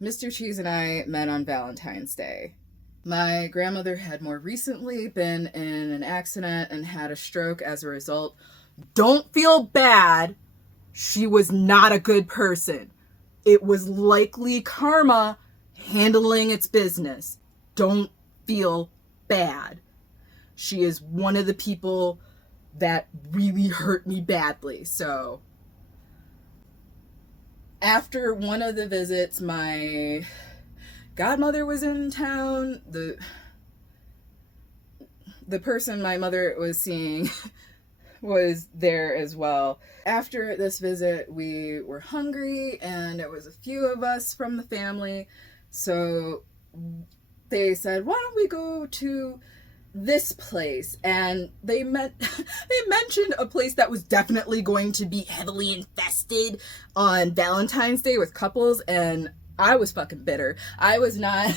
Mr. Cheese and I met on Valentine's Day. My grandmother had more recently been in an accident and had a stroke as a result. Don't feel bad. She was not a good person. It was likely karma handling its business. Don't feel bad. She is one of the people that really hurt me badly. So, after one of the visits, my godmother was in town. The person my mother was seeing was there as well. After this visit, we were hungry, and it was a few of us from the family. So they said, "Why don't we go to this place?" And they mentioned a place that was definitely going to be heavily infested on Valentine's Day with couples, and I was fucking bitter. I was not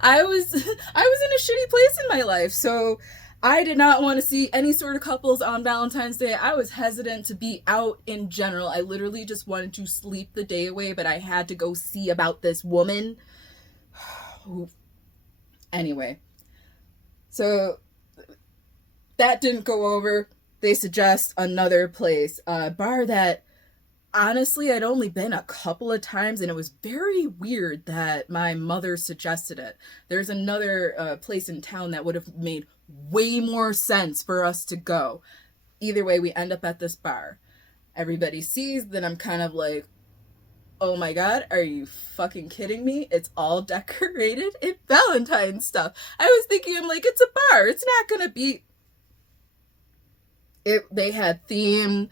I was in a shitty place in my life. So I did not want to see any sort of couples on Valentine's Day. I was hesitant to be out in general. I literally just wanted to sleep the day away, but I had to go see about this woman. Anyway, so that didn't go over. They suggest another place, a bar that honestly I'd only been a couple of times, and it was very weird that my mother suggested it. There's another place in town that would have made way more sense for us to go. Either way, we end up at this bar. Everybody sees that I'm kind of like, oh my god, are you fucking kidding me? It's all decorated in Valentine stuff. I was thinking, I'm like, it's a bar. It's not gonna be... They had themed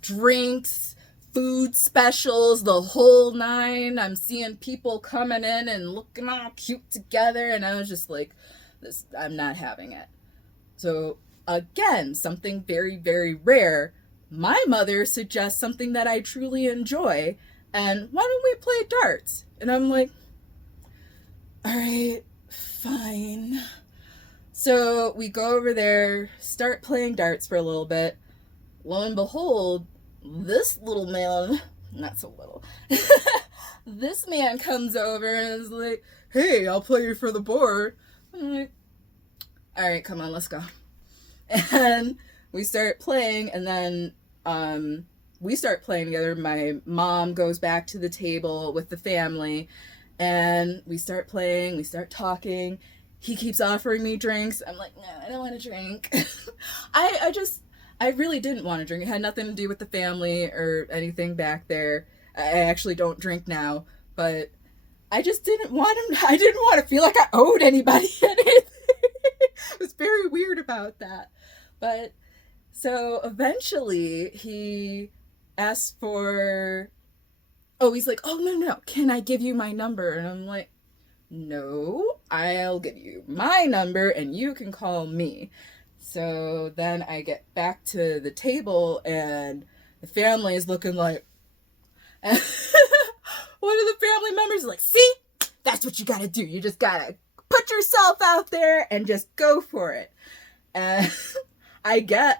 drinks, food specials, the whole nine. I'm seeing people coming in and looking all cute together, and I was just like, I'm not having it. So again, something very, very rare. My mother suggests something that I truly enjoy, and why don't we play darts? And I'm like, all right, fine. So we go over there, start playing darts for a little bit. Lo and behold, this little man, not so little, this man comes over and is like, hey, I'll play you for the board. I'm like, all right, come on, let's go. And we start playing, and then we start playing together. My mom goes back to the table with the family, and we start playing, we start talking. He keeps offering me drinks. I'm like, no, I don't want to drink. I really didn't want to drink. It had nothing to do with the family or anything back there. I actually don't drink now, but I just didn't want him. I didn't want to feel like I owed anybody anything. I was very weird about that. But so eventually he asked for, he's like, oh, no, can I give you my number? And I'm like, no, I'll give you my number and you can call me. So then I get back to the table, and the family is looking like, and one of the family members is like, see, that's what you gotta do. You just gotta put yourself out there and just go for it. And I guess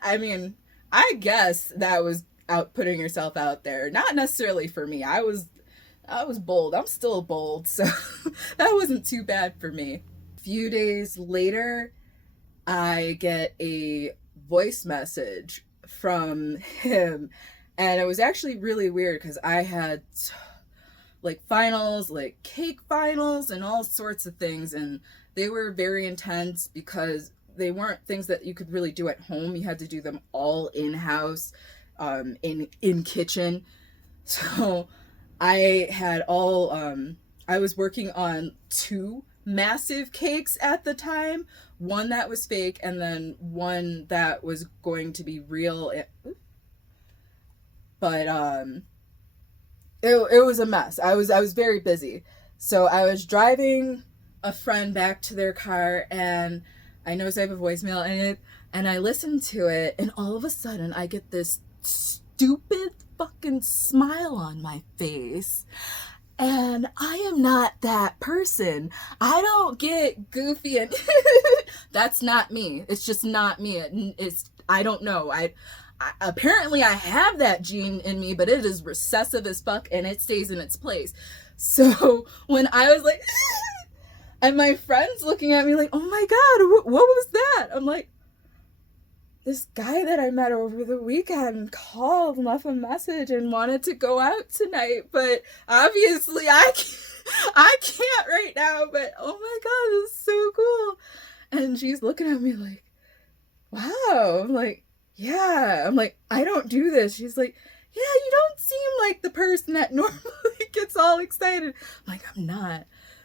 that was out putting yourself out there. Not necessarily for me. I was bold. I'm still bold, so that wasn't too bad for me. A few days later, I get a voice message from him, and it was actually really weird because I had like finals, like cake finals and all sorts of things, and they were very intense because they weren't things that you could really do at home. You had to do them all in-house, in kitchen. So I had I was working on 2 massive cakes at the time. One that was fake, and then one that was going to be real. But it was a mess. I was very busy. So I was driving a friend back to their car, and I noticed I have a voicemail in it, and I listened to it, and all of a sudden I get this stupid fucking smile on my face. And I am not that person. I don't get goofy, and that's not me. It's just not me. I don't know. Apparently I have that gene in me, but it is recessive as fuck, and it stays in its place. So when I was like, and my friend's looking at me like, oh my God, what was that? I'm like, this guy that I met over the weekend called and left a message and wanted to go out tonight, but obviously I can't right now, but oh my God, this is so cool. And she's looking at me like, wow. I'm like, yeah. I'm like, I don't do this. She's like, yeah, you don't seem like the person that normally gets all excited. I'm like, I'm not.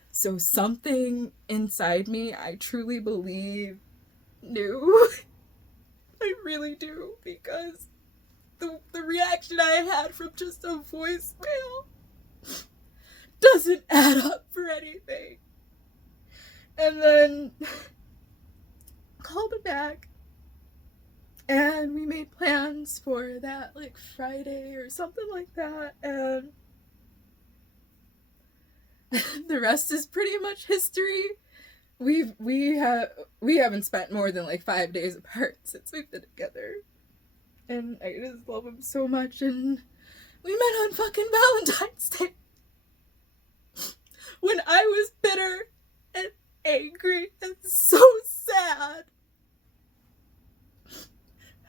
So something inside me, I truly believe, knew. I really do, because the reaction I had from just a voicemail doesn't add up for anything. And then called him back, and we made plans for that like Friday or something like that, and the rest is pretty much history. We haven't spent more than like 5 days apart since we've been together, and I just love him so much. And we met on fucking Valentine's Day when I was bitter and angry and so sad.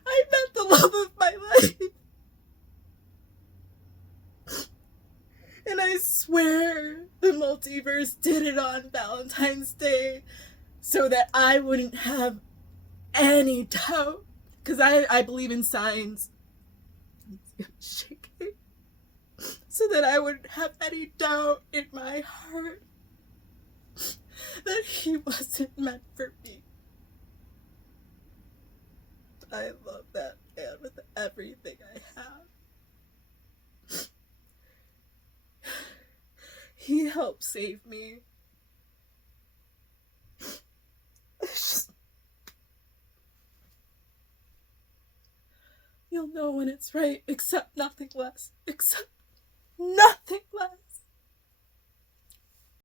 I met the love of my life. And I swear the multiverse did it on Valentine's Day so that I wouldn't have any doubt. Because I believe in signs. Shaking. So that I wouldn't have any doubt in my heart that he wasn't meant for me. I love that man with everything I have. He helped save me. You'll know when it's right, except nothing less. Except nothing less.